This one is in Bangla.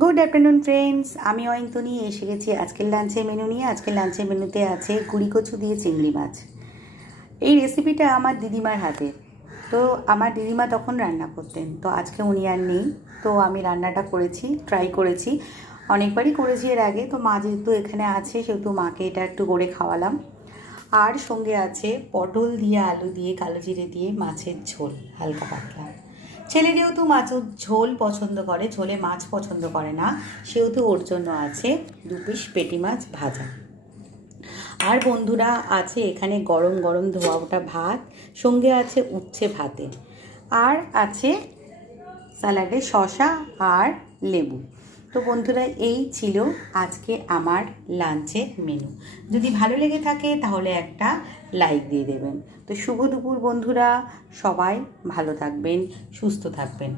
গুড আফটারনুন ফ্রেন্ডস, আমি অয়ন্তনী এসে গেছি আজকের লাঞ্চের মেনু নিয়ে। আজকের লাঞ্চের মেনুতে আছে কুড়ি কচু দিয়ে চিংড়ি মাছ। এই রেসিপিটা আমার দিদিমার হাতে। তো আমার দিদিমা তখন রান্না করতেন, তো আজকে উনি আর নেই, তো আমি রান্নাটা করেছি, ট্রাই করেছি, অনেকবারই করেছি এর আগে। তো মা যেহেতু এখানে আছে সেহেতু মাকে এটা একটু করে খাওয়ালাম। আর সঙ্গে আছে পটল দিয়ে আলু দিয়ে কালো জিরে দিয়ে মাছের ঝোল, হালকা পাতলা। ছেলে যেহেতু মাছের ঝোল পছন্দ করে, ঝোলে মাছ পছন্দ করে না, সেহেতু ওর জন্য আছে 2 পিস পেটি মাছ ভাজা। আর বন্ধুরা আছে এখানে গরম গরম ধোয়া ওঠা ভাত, সঙ্গে আছে উচ্ছে ভাতে, আর আছে স্যালাডে শসা আর লেবু। তো বন্ধুরা, এই ছিল আজকে আমার লাঞ্চের মেনু। যদি ভালো লেগে থাকে তাহলে একটা লাইক দিয়ে দেবেন। তো শুভ দুপুর বন্ধুরা, সবাই ভালো থাকবেন, সুস্থ থাকবেন।